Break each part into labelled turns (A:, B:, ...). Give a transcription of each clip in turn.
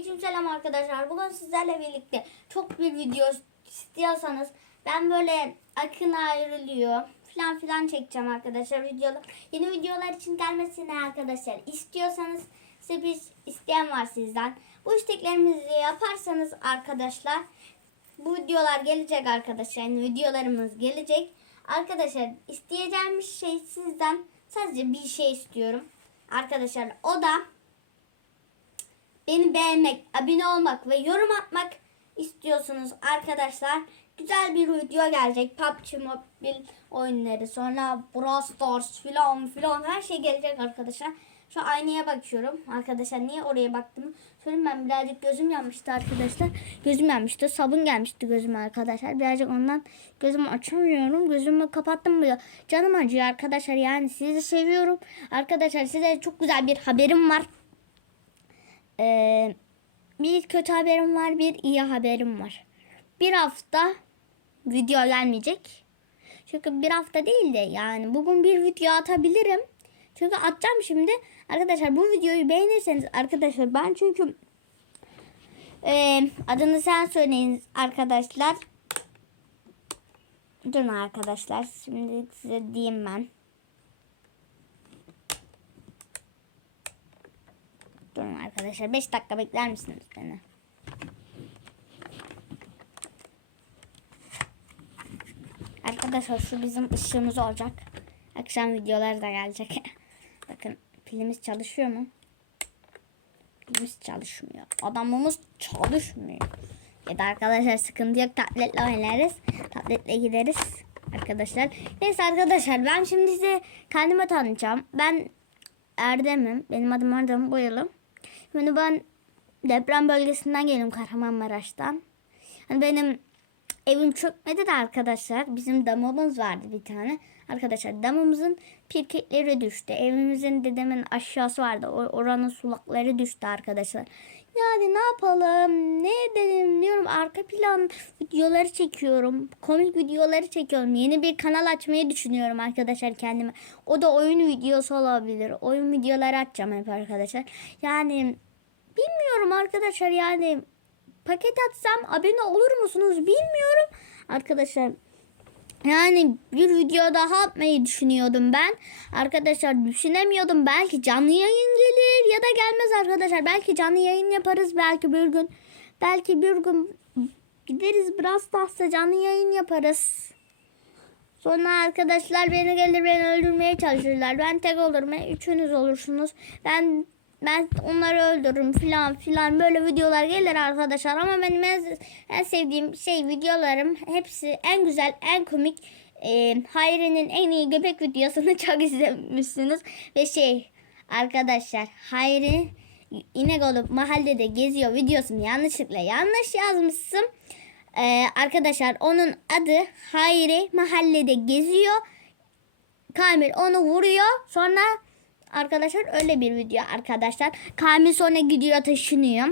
A: Aleykümselam arkadaşlar. Bugün sizlerle birlikte çok bir video istiyorsanız ben böyle akın ayrılıyor falan filan çekeceğim arkadaşlar videolar. Yeni videolar için gelmesini arkadaşlar istiyorsanız size bir isteyen var sizden. Bu isteklerimizi yaparsanız arkadaşlar bu videolar gelecek arkadaşlar. Yani videolarımız gelecek. Arkadaşlar isteyeceğim şey sizden sadece bir şey istiyorum. Arkadaşlar o da beni beğenmek, abone olmak ve yorum atmak istiyorsunuz arkadaşlar. Güzel bir video gelecek. PUBG Mobile oyunları, sonra Brawl Stars filan filan her şey gelecek arkadaşlar. Şu aynaya bakıyorum. Arkadaşlar niye oraya baktım? Söyleyeyim ben birazcık gözüm yanmıştı arkadaşlar. Gözüm yanmıştı. Sabun gelmişti gözüme arkadaşlar. Birazcık ondan gözümü açamıyorum. Gözümü kapattım böyle. Canım acıyor arkadaşlar. Yani sizi seviyorum. Arkadaşlar size çok güzel bir haberim var. Ee, bir kötü haberim var, bir iyi haberim var. Bir hafta video gelmeyecek. Çünkü bir hafta değil de yani bugün bir video atabilirim. Çünkü atacağım şimdi. Arkadaşlar bu videoyu beğenirseniz arkadaşlar ben çünkü e, adını sen söyleyin arkadaşlar. Durun arkadaşlar. Şimdi size diyeyim ben. Durun arkadaşlar. 5 dakika bekler misiniz beni? Arkadaşlar şu bizim ışığımız olacak. Akşam videolar da gelecek. Bakın pilimiz çalışıyor mu? Pilimiz çalışmıyor. Adamımız çalışmıyor. Ya da arkadaşlar sıkıntı yok. Tabletle oynarız. Tabletle gideriz. Arkadaşlar. Neyse arkadaşlar ben şimdi size kendime tanıtacağım. Ben Erdem'im. Benim adım Erdem Boyalı. Şimdi ben deprem bölgesinden geliyorum Kahramanmaraş'tan. Hani benim evim çökmedi de arkadaşlar. Bizim damımız vardı bir tane. Arkadaşlar damımızın pirketleri düştü. Evimizin dedemin aşağısı vardı. Oranın sulakları düştü arkadaşlar. Yani ne yapalım? Ne edelim diyorum. Arka plan videoları çekiyorum. Komik videoları çekiyorum. Yeni bir kanal açmayı düşünüyorum arkadaşlar kendime. O da oyun videosu olabilir. Oyun videoları açacağım hep arkadaşlar. Yani bilmiyorum arkadaşlar yani paket atsam abone olur musunuz bilmiyorum. Arkadaşlar yani bir video daha atmayı düşünüyordum ben. Arkadaşlar düşünemiyordum. Belki canlı yayın gelir ya da gelmez arkadaşlar. Belki canlı yayın yaparız belki bir gün. Belki bir gün gideriz biraz Stars'ta canlı yayın yaparız. Sonra arkadaşlar beni gelir beni öldürmeye çalışırlar. Ben tek olurum. Üçünüz olursunuz. Ben ben onları öldürürüm filan filan böyle videolar gelir arkadaşlar ama benim en, en sevdiğim şey videolarım hepsi en güzel en komik e, Hayri'nin en iyi göbek videosunu çok izlemişsiniz ve şey arkadaşlar Hayri inek olup mahallede geziyor videosunu yanlışlıkla yanlış yazmışsın. E, arkadaşlar onun adı Hayri mahallede geziyor. Kamil onu vuruyor. Sonra arkadaşlar öyle bir video arkadaşlar. Kamil sonra gidiyor taşınıyor.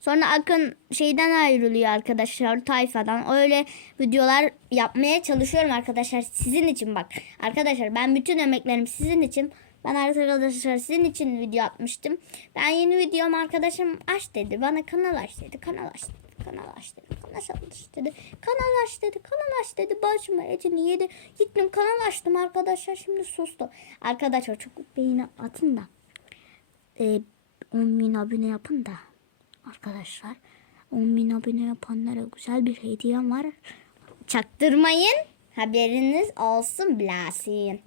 A: Sonra Akın şeyden ayrılıyor arkadaşlar tayfadan. Öyle videolar yapmaya çalışıyorum arkadaşlar sizin için bak. Arkadaşlar ben bütün emeklerim sizin için. Ben arkadaşlar sizin için video atmıştım. Ben yeni videom arkadaşım aç dedi. Bana kanal aç dedi. Kanal aç dedi. Kanal aç dedi. Kanal aç dedi. Kanal aç dedi. Kanal aç dedi. Başıma etini yedi. Gittim kanal açtım arkadaşlar. Şimdi sustu. Arkadaşlar çok beğeni atın da. Ee, 10 bin abone yapın da. Arkadaşlar 10 bin abone yapanlara güzel bir hediyem var. Çaktırmayın. Haberiniz olsun blasin.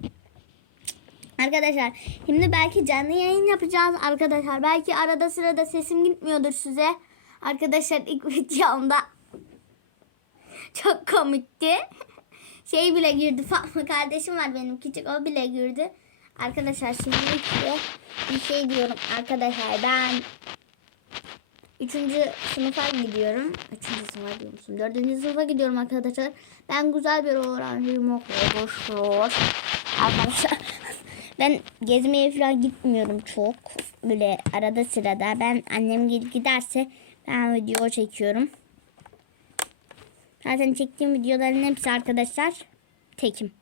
A: Arkadaşlar şimdi belki canlı yayın yapacağız arkadaşlar. Belki arada sırada sesim gitmiyordur size. Arkadaşlar ilk videomda çok komikti. Şey bile girdi. Fatma kardeşim var benim küçük. O bile girdi. Arkadaşlar şimdi bir şey diyorum. Arkadaşlar ben Üçüncü sınıfa gidiyorum. Üçüncü sınıfa diyormuşum. Dördüncü sınıfa gidiyorum arkadaşlar. Ben güzel bir öğrenciyim arkadaşlar. Arkadaşlar ben gezmeye falan gitmiyorum çok. Böyle arada sırada. Ben annem giderse ben video çekiyorum. Zaten çektiğim videoların hepsi arkadaşlar tekim.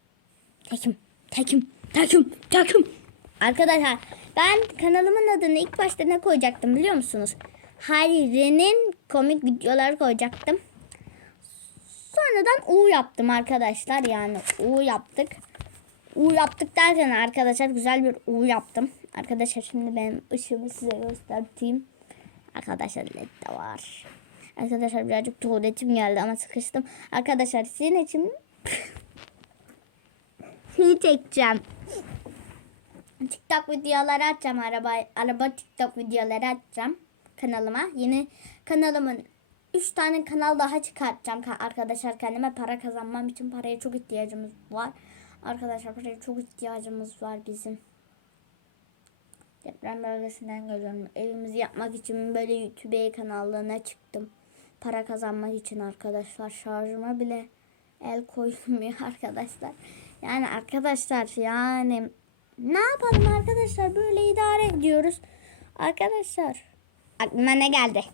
A: Tekim. Tekim. Tekim. Tekim. Arkadaşlar ben kanalımın adını ilk başta ne koyacaktım biliyor musunuz? Hayri'nin komik videoları koyacaktım. Sonradan U yaptım arkadaşlar. Yani U yaptık. U yaptık derken arkadaşlar güzel bir U yaptım. Arkadaşlar şimdi benim ışığımı size göstereyim. Arkadaşlar led de var. Arkadaşlar birazcık tuvaletim geldi ama sıkıştım. Arkadaşlar sizin için şey çekeceğim. TikTok videoları atacağım. Araba araba TikTok videoları atacağım kanalıma. Yeni kanalımın 3 tane kanal daha çıkartacağım Ka- arkadaşlar. Kendime para kazanmam için paraya çok ihtiyacımız var. Arkadaşlar paraya çok ihtiyacımız var bizim. Deprem bölgesinden geliyorum. Evimizi yapmak için böyle YouTube kanallarına çıktım. Para kazanmak için arkadaşlar. Şarjıma bile el koyulmuyor arkadaşlar. Yani arkadaşlar yani ne yapalım arkadaşlar böyle idare ediyoruz. Arkadaşlar aklıma ne geldi?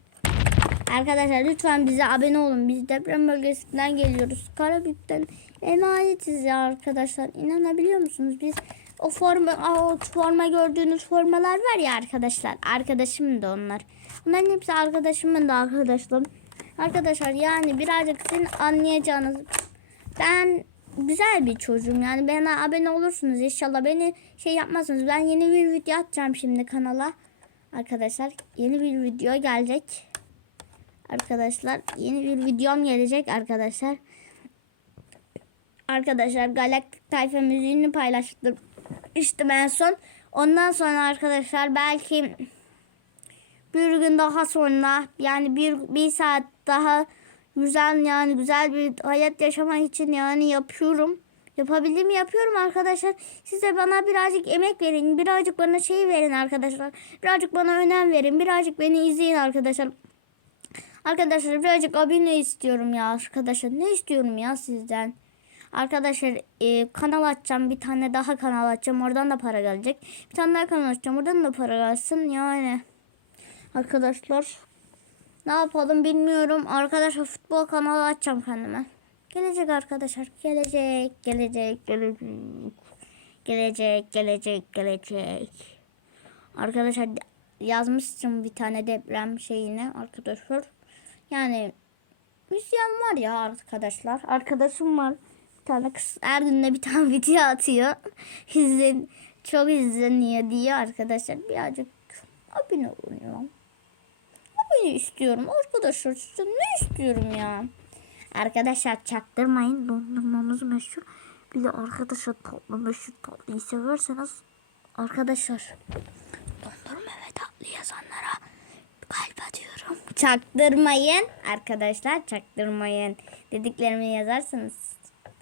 A: Arkadaşlar lütfen bize abone olun. Biz deprem bölgesinden geliyoruz. Karabük'ten emanetiz ya arkadaşlar. İnanabiliyor musunuz? Biz o forma, o forma gördüğünüz formalar var ya arkadaşlar. Arkadaşım da onlar. Bunların hepsi arkadaşımın da arkadaşlarım. Arkadaşlar yani birazcık sizin anlayacağınız ben güzel bir çocuğum. Yani bana abone olursunuz inşallah. Beni şey yapmazsınız. Ben yeni bir video atacağım şimdi kanala. Arkadaşlar yeni bir video gelecek. Arkadaşlar yeni bir videom gelecek arkadaşlar. Arkadaşlar galaktik tayfa müziğini paylaştım işte ben son ondan sonra arkadaşlar belki bir gün daha sonra yani bir, bir saat daha güzel yani güzel bir hayat yaşamak için yani yapıyorum. Yapabildiğimi yapıyorum arkadaşlar. Siz de bana birazcık emek verin. Birazcık bana şey verin arkadaşlar. Birazcık bana önem verin. Birazcık beni izleyin arkadaşlar. Arkadaşlar birazcık abone istiyorum ya arkadaşlar. Ne istiyorum ya sizden? Arkadaşlar e, kanal açacağım. Bir tane daha kanal açacağım. Oradan da para gelecek. Bir tane daha kanal açacağım. Oradan da para gelsin. Yani arkadaşlar ne yapalım bilmiyorum. Arkadaşlar futbol kanalı açacağım kendime. Gelecek arkadaşlar. Gelecek, gelecek, gelecek. Gelecek, gelecek, gelecek. Arkadaşlar yazmıştım bir tane deprem şeyini arkadaşlar. Yani müzisyen var ya arkadaşlar. Arkadaşım var. Tane kız her gün bir tane video atıyor. İzlen, çok izleniyor diye arkadaşlar. Birazcık abone olun ya. Abone istiyorum arkadaşlar. Size ne istiyorum ya? Arkadaşlar çaktırmayın. Dondurmamız meşhur. Bir de arkadaşlar tatlı meşhur tatlıyı severseniz arkadaşlar dondurma ve tatlı yazanlara kalp atıyorum. Çaktırmayın arkadaşlar çaktırmayın. Dediklerimi yazarsanız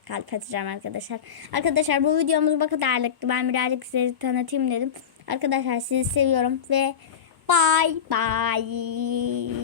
A: kalp atacağım arkadaşlar. Arkadaşlar bu videomuz bu kadarlıktı. Ben birazcık size tanıtayım dedim. Arkadaşlar sizi seviyorum ve bye bye.